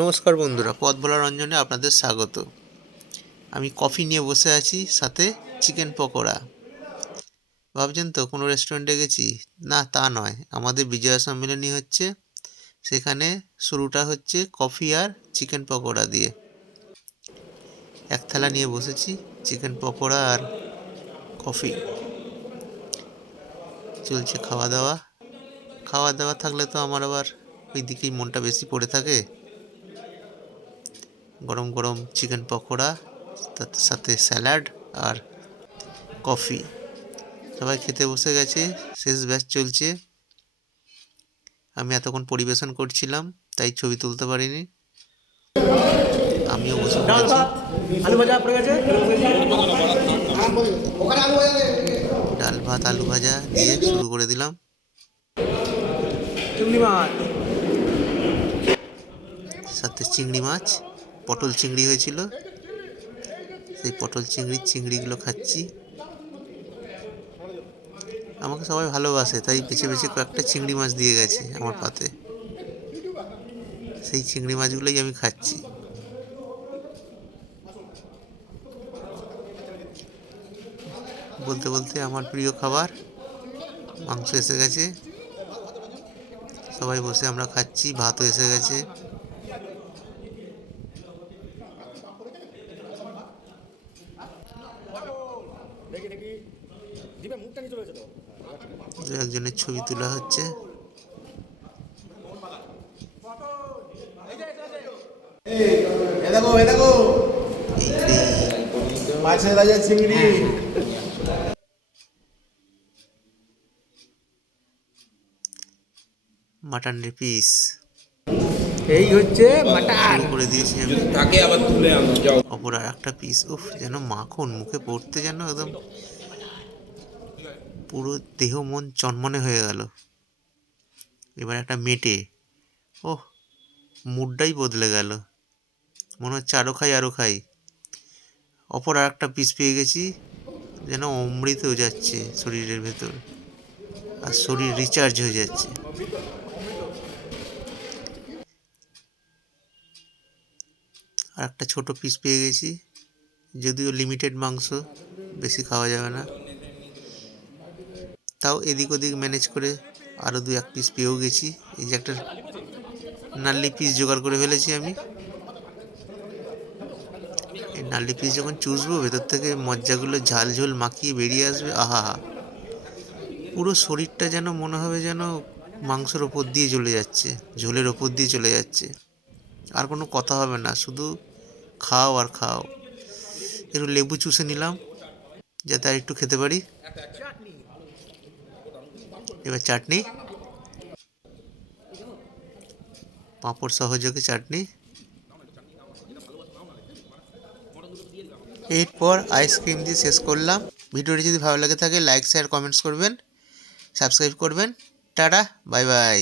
নমস্কার বন্ধুরা, পথ ভোলা রঞ্জনে আপনাদের স্বাগত। আমি কফি নিয়ে বসে আছি, সাথে চিকেন পকোড়া। ভাবছেন তো কোনো রেস্টুরেন্টে গেছি? না, তা নয়, আমাদের বিজয়া সম্মেলনী হচ্ছে, সেখানে শুরুটা হচ্ছে কফি আর চিকেন পকোড়া দিয়ে। এক থালা নিয়ে বসেছি, চিকেন পকোড়া আর কফি। চলছে খাওয়া দাওয়া। খাওয়া দাওয়া থাকলে তো আমার আবার ওই দিকেই মনটা বেশি পড়ে থাকে। গরম গরম চিকেন পকোড়া, তার সাথে স্যালাড আর কফি। সবাই খেতে বসে গেছে, শেষ ব্যাচ চলছে। আমি এতক্ষণ পরিবেশন করছিলাম, তাই ছবি তুলতে পারিনি। আমিও বসে পড়েছি। ডাল ভাত আলু ভাজা দিয়ে শুরু করে দিলাম। সাথে চিংড়ি মাছ, পটল চিংড়ি হয়েছিল, সেই পটল চিংড়িগুলো খাচ্ছি। আমাকে সবাই ভালোবাসে, তাই বেছে বেছে কয়েকটা চিংড়ি মাছ দিয়ে গেছে আমার পাতে। সেই চিংড়ি মাছগুলোই আমি খাচ্ছি। বলতে বলতে আমার প্রিয় খাবার মাংস এসে গেছে। সবাই বসে আমরা খাচ্ছি, ভাতও এসে গেছে। দু একজনের ছবি তোলা হচ্ছে। মাটনের পিস এই হচ্ছে মাটন শুরু করে দিয়েছি আমি। তাকে আবার তুলে আনো যাও। অপর আর একটা পিস, উফ, যেন মাখন মুখে পড়তে যেন একদম পুরো দেহ মন চনমনে হয়ে গেল। এবার একটা মেটে, ওহ, মুডটাই বদলে গেল। মনে হচ্ছে আরো খাই আরো খাই। অপর আর একটা পিস পেয়ে গেছি, যেন অমৃত হয়ে যাচ্ছে শরীরের ভেতর, আর শরীর রিচার্জ হয়ে যাচ্ছে। আর একটা ছোট পিস পেয়ে গেছি, যদিও লিমিটেড মাংস, বেশি খাওয়া যাবে না, তাও এদিক ওদিক ম্যানেজ করে আরও দু এক পিস পেয়েও গেছি। এই যে একটা নাল্লি পিস জোগাড় করে ফেলেছি আমি। এই নাল্লি পিস যখন চুষবো, ভেতর থেকে মজ্জাগুলো ঝাল ঝোল মাখিয়ে বেরিয়ে আসবে, আহা হা, পুরো শরীরটা যেন মনে হবে যেন মাংসের ওপর দিয়ে চলে যাচ্ছে, ঝোলের ওপর দিয়ে চলে যাচ্ছে। আর কোনো কথা হবে না, শুধু খাও আর খাও। একটু লেবু চুষে নিলাম যাতে আর একটু খেতে পারি। এবার চাটনি, পাঁপড় সহযোগে চাটনি। এরপর আইসক্রিম দিয়ে শেষ করলাম। ভিডিওটি যদি ভালো লাগে থাকে লাইক শেয়ার কমেন্টস করবেন, সাবস্ক্রাইব করবেন। Tata, bye bye.